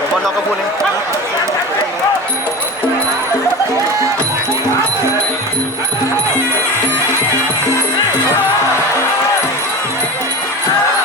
ผมว่าน้องก็พูดเลย โ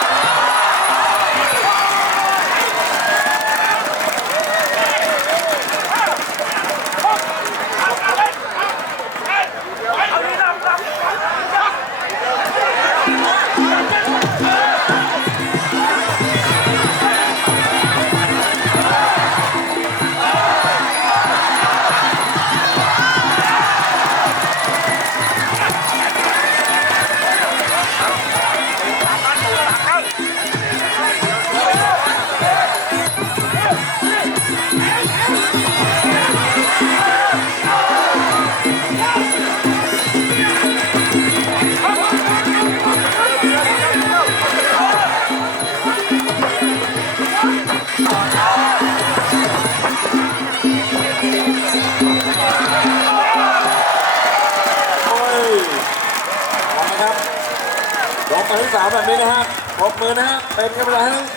รอบการที่สามแบบนี้นะฮะปรบมือนะฮะเป็นกำลังใจให้ทั้ง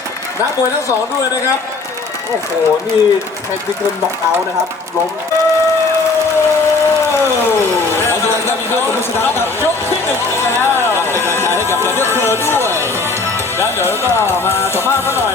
นักมวยทั้งสองด้วยนะครับ โอ้โห นี่แทคนิคน็อกเอาท์นะครับ ล้มเราดูกันครับมีเพื่อนคุณผู้ชนะครับยกที่หนึ่งแล้วเป็นกำลังใจให้กับเดนเดอร์เคอร์ด้วย แล้วเดี๋ยวก็มาสัมภาษณ์กันหน่อย